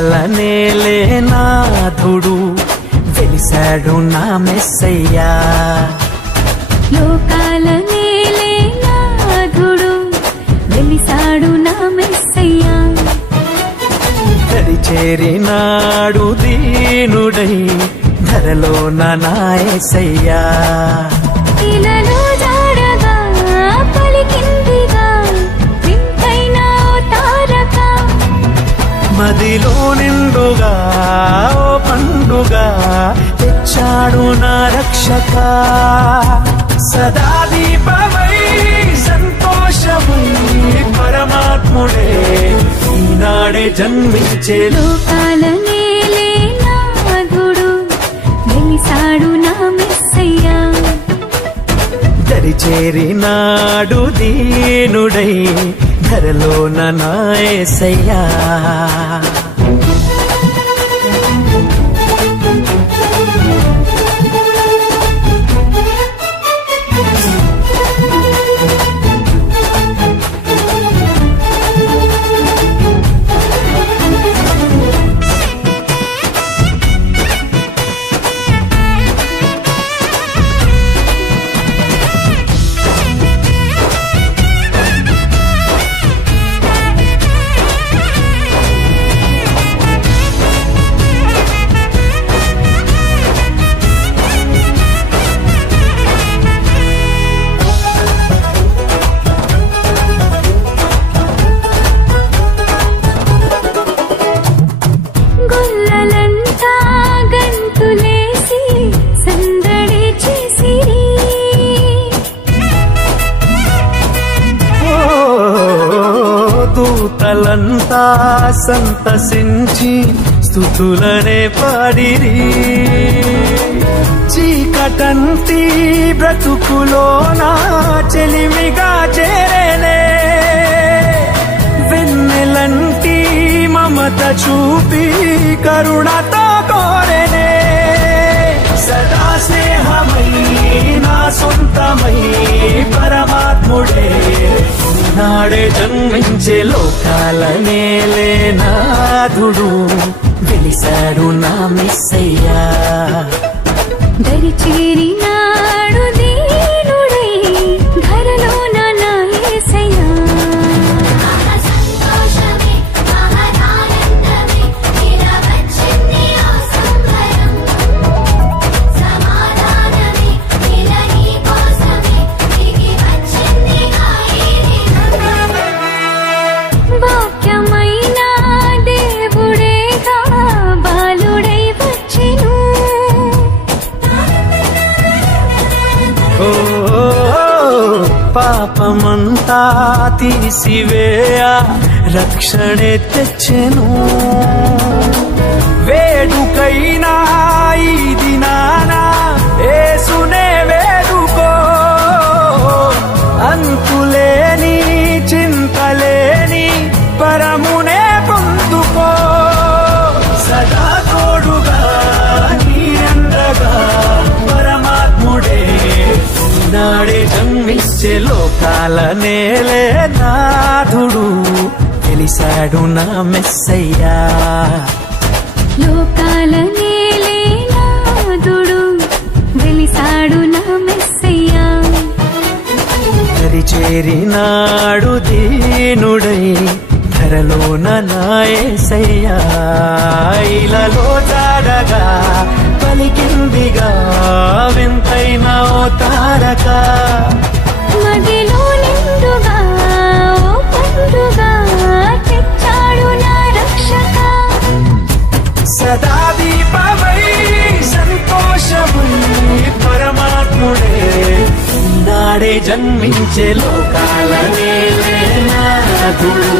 లోకాల నేలే నాథుడు వెలిసాడు నా మెస్సయ్యా లోకాల నేలే నాథుడు వెలిసాడు నా మెస్సయ్యా దరి చేరినాడు దీనుడై ధరలో నా యేసయ్యా ఇలలో జాడగా పలికిందిగా వింతైన తారక మదిలో నిండుగా ఓ పండుగ తెచ్చాడు నా రక్షక సదా దీపమై సంతోషమై పరమాత్ముడే ఈనాడే జన్మించే లోకాల నేలే నాథుడు వెలిసాడు నా మెస్సయ్యా దరి చేరినాడు దీనుడై ధరలో నా యేసయ్యా గొల్లలంతా గంతులేసి సందడి చేసిరి దూతలంతా సంతసించి స్తుతులనే పాడిరి చీకటంటి బ్రతుకులోన చెలిమిగా చేరేలే వెన్నెలంటి మమత చూపి కరుణతో కోరేనే సదా స్నేహమై నా సొంతమై పరమాత్ముడే నాడే జన్మించే లోకాల నేలే నాథుడు వెలిసాడు నా మెస్సయ్యా దరి చేరినాడు దీనుడై ధరలో నా యేసయ్యా వాక్యమైన దేవుడేగా బాలుడై వచ్చెను ఓ పాపమంతా తీసివేయ రక్షణే తెచ్చెను వేడుకైనా ఈ దినాన యేసునే వేడుకో అంతులేని చింతలేని పరమునే పొందుకో సదా తోడుగా నీ అండగా పరమాత్ముడే నాడే జన్మించే లోకాల నేలే నాథుడు వెలిసాడు నా మెస్సయ్యా లోకాల నేలే నాథుడు వెలిసాడు నా మెస్సయ్యా దరి చేరినాడు దీనుడై ధరలో నా యేసయ్యా ఇలలో జాడగా పలికిందిగా వింతైన ఓ తారక మదిలో నిండుగా ఓ పండుగ తెచ్చాడు నా రక్షక సదా దీపమై సంతోషమై పరమాత్ముడే నాడే జన్మించే లోకాల నేలే నాథుడు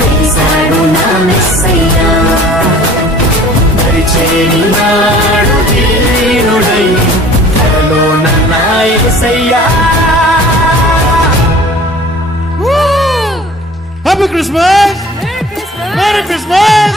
వెలిసాడు నా మెస్సయ్యా దరి చేరినాడు దీనుడై ధరలో నా యేసయ్యా Happy Christmas! Merry Christmas!